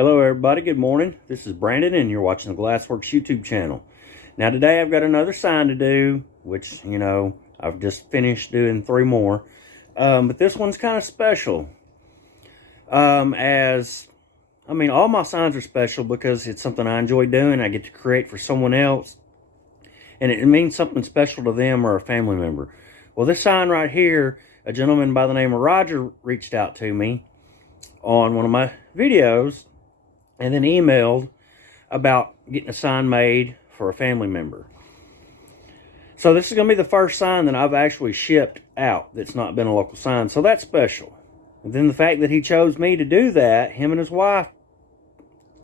Hello everybody, good morning. This is Brandon and you're watching the Glassworks YouTube channel. Now today I've got another sign to do, which, I've just finished doing 3 more. But this one's kind of special. All my signs are special because it's something I enjoy doing. I get to create for someone else. And it means something special to them or a family member. Well, this sign right here, a gentleman by the name of Roger reached out to me on one of my videos and then emailed about getting a sign made for a family member. So this is going to be the first sign that I've actually shipped out that's not been a local sign. So that's special. And then the fact that he chose me to do that, him and his wife,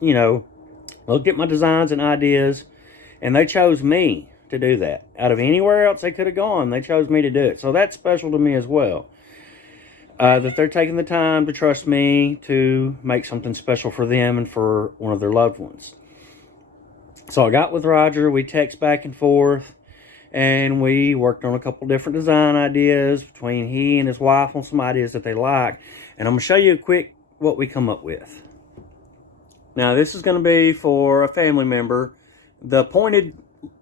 looked at my designs and ideas, and they chose me to do that. Out of anywhere else they could have gone, they chose me to do it. So that's special to me as well. That they're taking the time to trust me to make something special for them and for one of their loved ones. So I got with Roger, we text back and forth, and we worked on a couple different design ideas between he and his wife on some ideas that they like. And I'm going to show you quick what we come up with. Now this is going to be for a family member. The pointed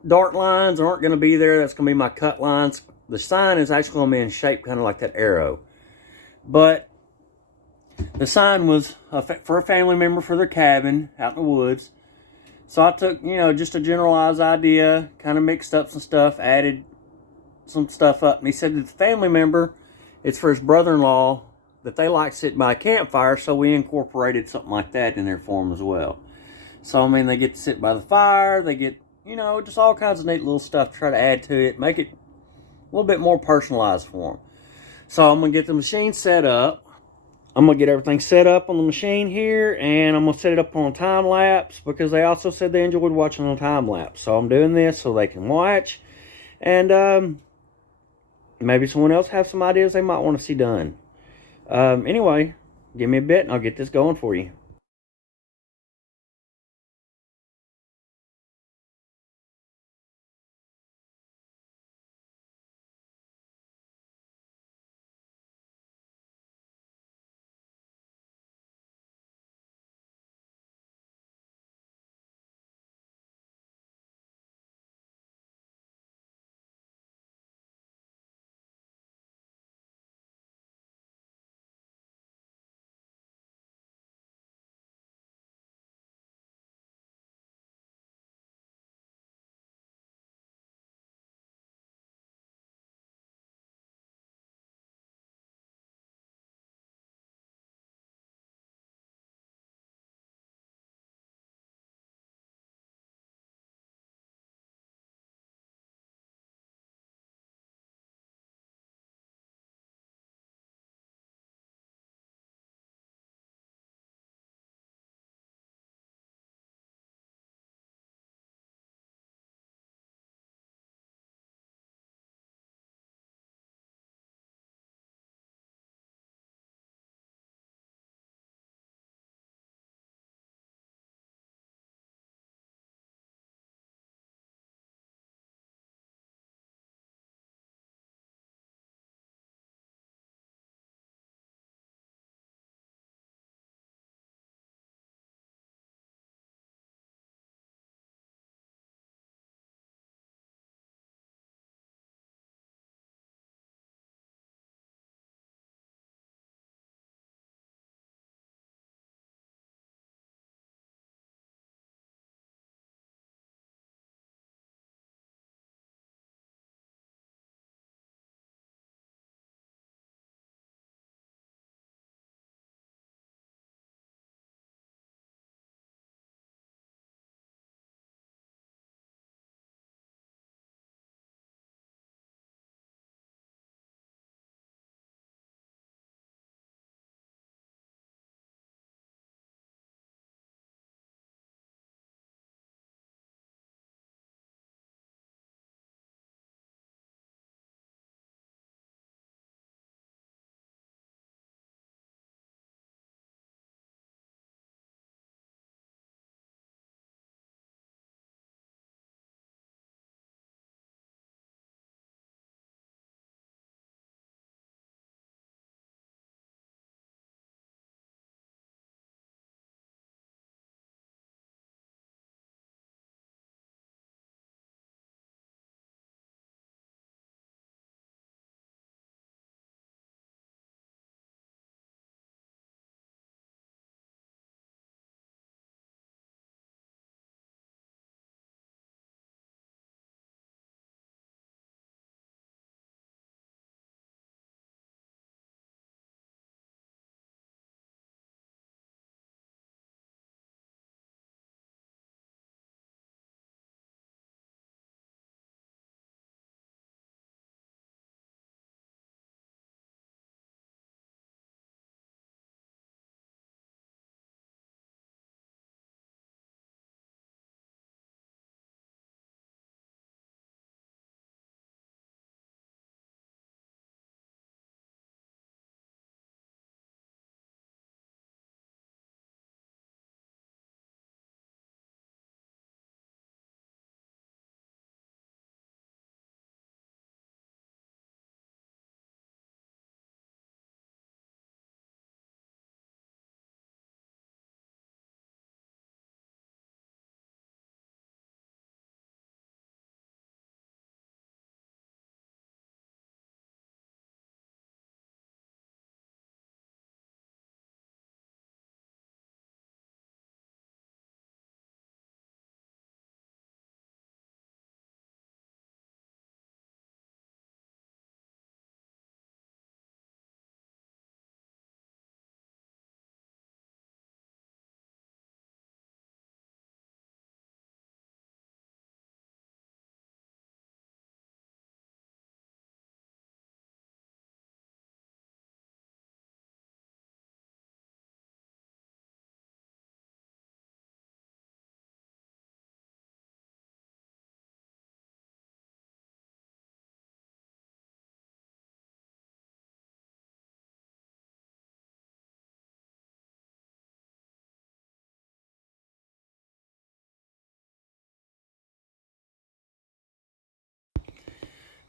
dart lines aren't going to be there. That's going to be my cut lines. The sign is actually going to be in shape kind of like that arrow. But the sign was for a family member for their cabin out in the woods. So I took, just a generalized idea, kind of mixed up some stuff, added some stuff up. And he said that the family member, it's for his brother-in-law, that they like sitting by a campfire, so we incorporated something like that in there for them as well. So, they get to sit by the fire, they get, just all kinds of neat little stuff to try to add to it, make it a little bit more personalized for them. So I'm going to get the machine set up. I'm going to get everything set up on the machine here, and I'm going to set it up on a time lapse because they also said they enjoyed watching on time lapse. So I'm doing this so they can watch, and maybe someone else have some ideas they might want to see done. Anyway, give me a bit and I'll get this going for you.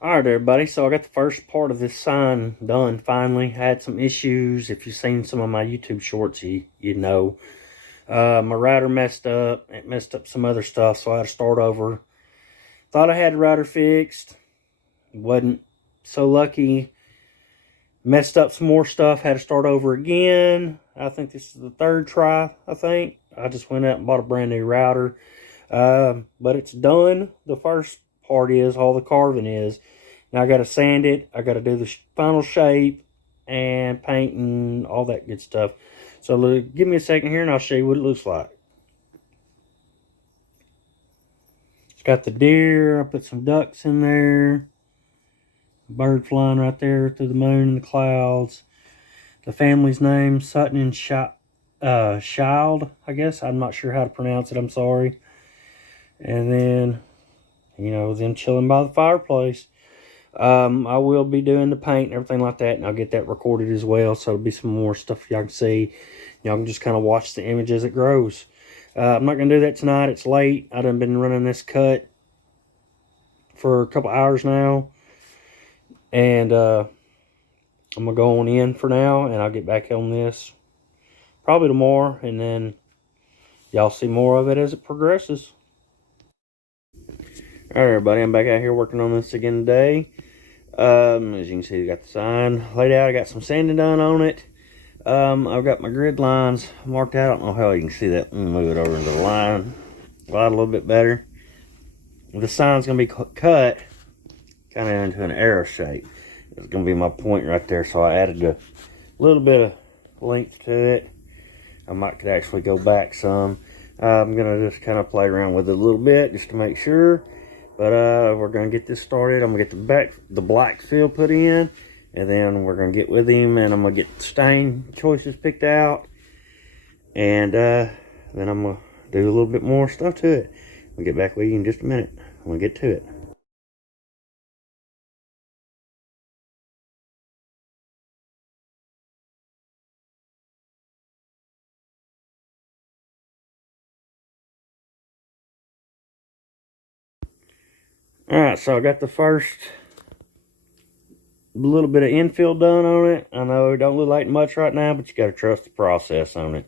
Alright everybody, so I got the first part of this sign done finally. I had some issues. If you've seen some of my YouTube shorts, you know. My router messed up. It messed up some other stuff, so I had to start over. Thought I had the router fixed. Wasn't so lucky. Messed up some more stuff. Had to start over again. I think this is the third try, I think. I just went out and bought a brand new router. But it's done. The first part is, all the carving is. Now I got to sand it. I got to do the final shape and paint and all that good stuff. So give me a second here and I'll show you what it looks like. It's got the deer. I put some ducks in there. A bird flying right there through the moon and the clouds. The family's name, Sutton and Child, I guess. I'm not sure how to pronounce it. I'm sorry. And then, you know, them chilling by the fireplace. I will be doing the paint and everything like that, and I'll get that recorded as well, so it'll be some more stuff y'all can see. Y'all can just kind of watch the image as it grows. I'm not going to do that tonight. It's late. I've been running this cut for a couple hours now, and I'm going to go on in for now, and I'll get back on this probably tomorrow, and then y'all see more of it as it progresses. Alright everybody, I'm back out here working on this again today. As you can see, I got the sign laid out. I got some sanding done on it. I've got my grid lines marked out. I don't know how you can see that. Move it over into the line a little bit better. The sign's going to be cut kind of into an arrow shape. It's going to be my point right there, so I added a little bit of length to it. I might could actually go back some. I'm going to just kind of play around with it a little bit just to make sure. But we're going to get this started. I'm going to get the black fill put in. And then we're going to get with him. And I'm going to get the stain choices picked out. And then I'm going to do a little bit more stuff to it. We'll get back with you in just a minute. I'm going to get to it. Alright, so I got the first little bit of infill done on it. I know it don't look like much right now, but you got to trust the process on it.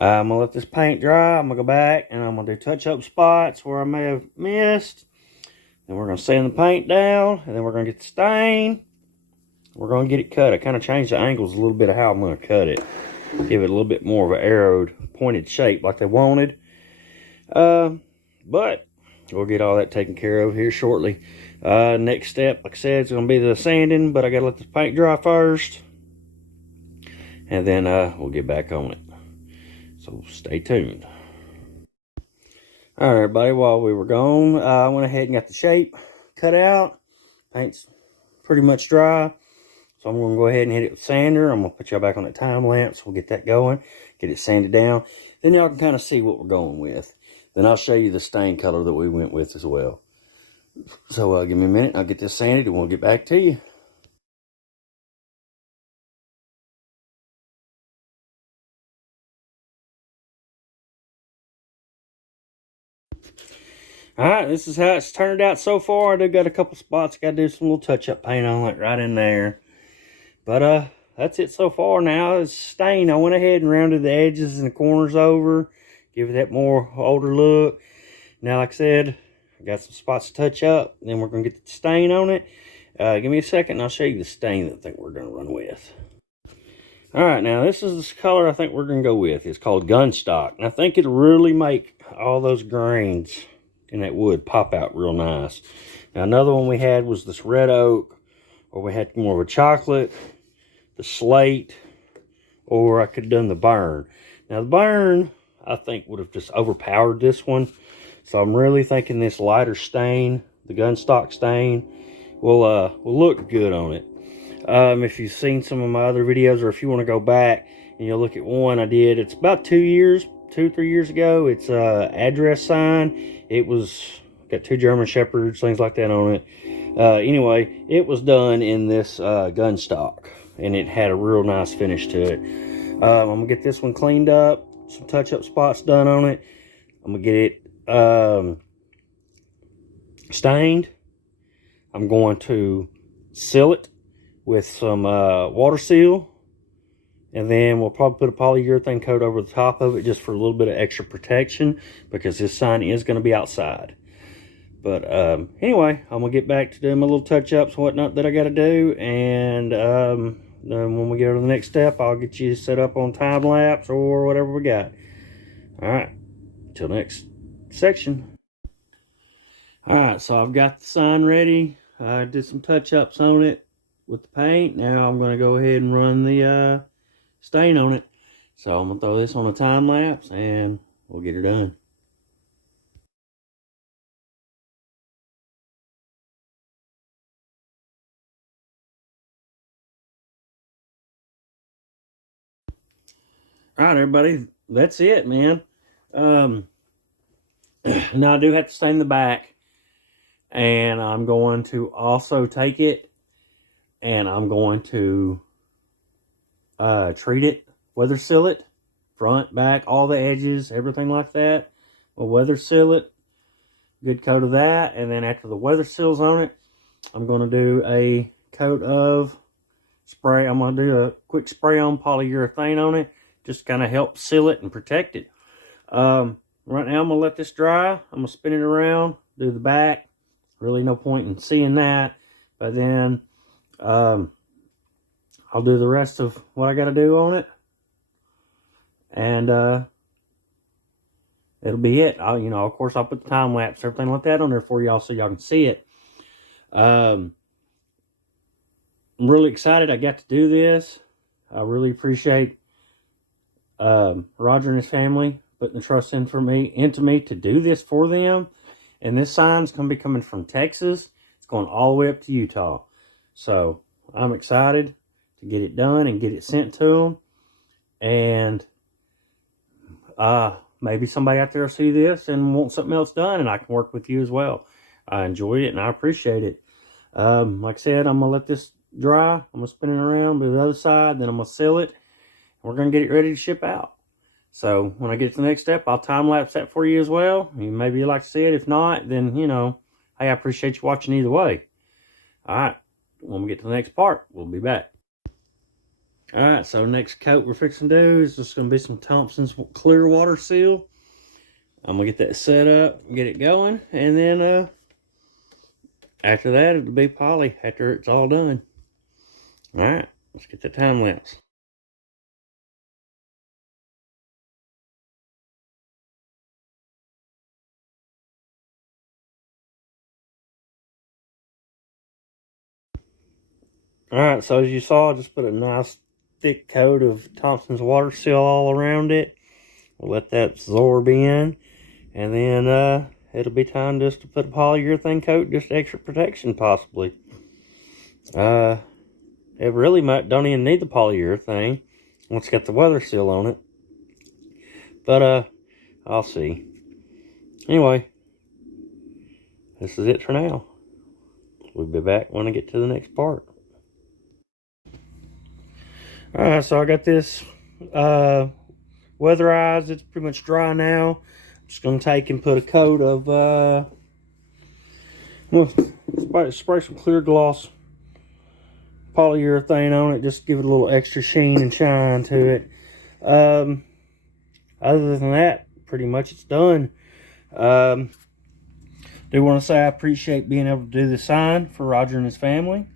I'm going to let this paint dry. I'm going to go back and I'm going to do touch-up spots where I may have missed. Then we're going to sand the paint down, and then we're going to get the stain. We're going to get it cut. I kind of changed the angles a little bit of how I'm going to cut it. Give it a little bit more of an arrowed, pointed shape like they wanted. But we'll get all that taken care of here shortly. Next step, like I said, is going to be the sanding, but I got to let this paint dry first. And then we'll get back on it. So stay tuned. Alright everybody, while we were gone, I went ahead and got the shape cut out. Paint's pretty much dry. So I'm going to go ahead and hit it with sander. I'm going to put y'all back on that time lapse. We'll get that going. Get it sanded down. Then y'all can kind of see what we're going with. Then I'll show you the stain color that we went with as well. So give me a minute. I'll get this sanded and we'll get back to you. Alright, this is how it's turned out so far. I do got a couple spots. Got to do some little touch-up paint on it right in there. But that's it so far. Now it's stain. I went ahead and rounded the edges and the corners over. Give it that more older look. Now, like I said, I got some spots to touch up. Then we're going to get the stain on it. Give me a second and I'll show you the stain that I think we're going to run with. Alright, now this is the color I think we're going to go with. It's called Gunstock. And I think it'll really make all those grains in that wood pop out real nice. Now, another one we had was this red oak. Or we had more of a chocolate, the slate, or I could have done the burn. Now, the burn, I think, would have just overpowered this one. So I'm really thinking this lighter stain, the Gunstock stain, will look good on it. If you've seen some of my other videos, or if you want to go back and you'll look at one I did, it's about 2 or 3 years ago. It's a address sign. It was got 2 German Shepherds, things like that on it. Anyway, it was done in this Gunstock, and it had a real nice finish to it. I'm gonna get this one cleaned up, some touch-up spots done on it. I'm gonna get it stained, I'm going to seal it with some water seal, and then we'll probably put a polyurethane coat over the top of it just for a little bit of extra protection, because this sign is going to be outside. But anyway, I'm going to get back to doing my little touch-ups and whatnot that I got to do, and then when we get to the next step, I'll get you set up on time-lapse or whatever we got. Alright, until next section. Alright, so I've got the sign ready. I did some touch-ups on it with the paint. Now I'm going to go ahead and run the stain on it. So I'm going to throw this on a time-lapse and we'll get her done. Alright, everybody, that's it, man. Now I do have to stain the back, and I'm going to also take it and I'm going to treat it, weather seal it, front, back, all the edges, everything like that. We'll weather seal it, good coat of that, and then after the weather seal's on it, I'm going to do a coat of spray. I'm going to do a quick spray on polyurethane on it, just kind of help seal it and protect it. Right now I'm going to let this dry. I'm going to spin it around, do the back. Really no point in seeing that. But then I'll do the rest of what I got to do on it. And it'll be it. Of course, I'll put the time lapse, everything like that on there for y'all so y'all can see it. I'm really excited I got to do this. I really appreciate Roger and his family putting the trust into me to do this for them. And this sign's going to be coming from Texas. It's going all the way up to Utah. So I'm excited to get it done and get it sent to them. And maybe somebody out there will see this and want something else done, and I can work with you as well. I enjoyed it and I appreciate it. Like I said, I'm going to let this dry. I'm going to spin it around to the other side. Then I'm going to seal it. We're going to get it ready to ship out. So when I get to the next step, I'll time-lapse that for you as well. Maybe you'd like to see it. If not, then, hey, I appreciate you watching either way. All right. When we get to the next part, we'll be back. All right. So next coat we're fixing to do is just going to be some Thompson's clear water seal. I'm going to get that set up, get it going. And then after that, it'll be poly after it's all done. All right. Let's get the time-lapse. Alright, so as you saw, I just put a nice thick coat of Thompson's water seal all around it. We'll let that absorb in. And then it'll be time just to put a polyurethane coat, just extra protection possibly. It really don't even need the polyurethane once it's got the weather seal on it. But I'll see. Anyway, this is it for now. We'll be back when I get to the next part. Alright, so I got this weatherized. It's pretty much dry now. I'm just going to take and put a coat of spray some clear gloss polyurethane on it, just give it a little extra sheen and shine to it. Other than that, pretty much it's done. Do want to say I appreciate being able to do the sign for Roger and his family,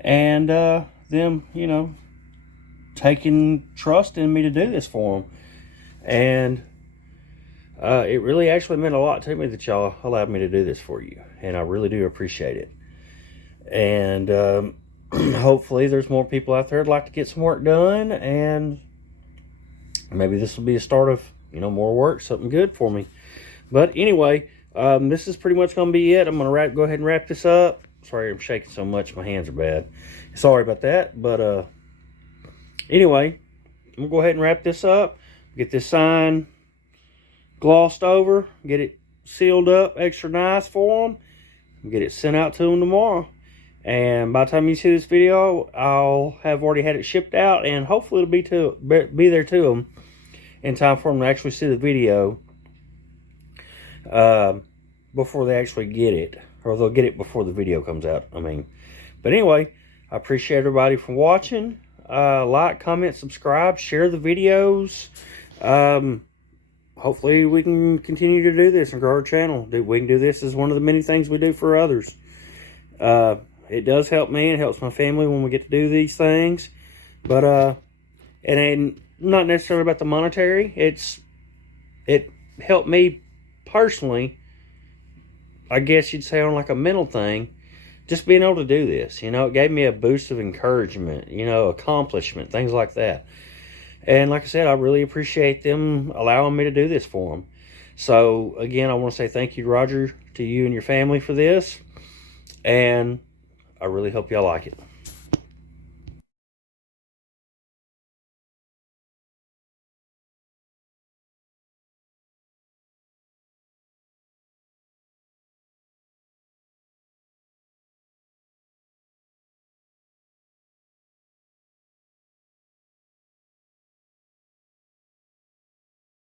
and them, taking trust in me to do this for them. And it really actually meant a lot to me that y'all allowed me to do this for you, and I really do appreciate it. And hopefully there's more people out there that'd like to get some work done, and maybe this will be a start of more work, something good for me. But anyway, this is pretty much going to be it. I'm going to go ahead and wrap this up. Sorry I'm shaking so much, my hands are bad. Sorry about that. But anyway, I'm going to go ahead and wrap this up. Get this sign glossed over. Get it sealed up extra nice for them. Get it sent out to them tomorrow. And by the time you see this video, I'll have already had it shipped out. And hopefully it'll be there to them in time for them to actually see the video before they actually get it. or they'll get it before the video comes out. I mean, but anyway, I appreciate everybody for watching. Like, comment, subscribe, share the videos. Hopefully we can continue to do this and grow our channel. We can do this as one of the many things we do for others. It does help me and helps my family when we get to do these things. But and not necessarily about the monetary. It helped me personally, I guess you'd say, on like a mental thing, just being able to do this. You know, it gave me a boost of encouragement, you know, accomplishment, things like that. And like I said, I really appreciate them allowing me to do this for them. So again, I want to say thank you, Roger, to you and your family for this. And I really hope y'all like it.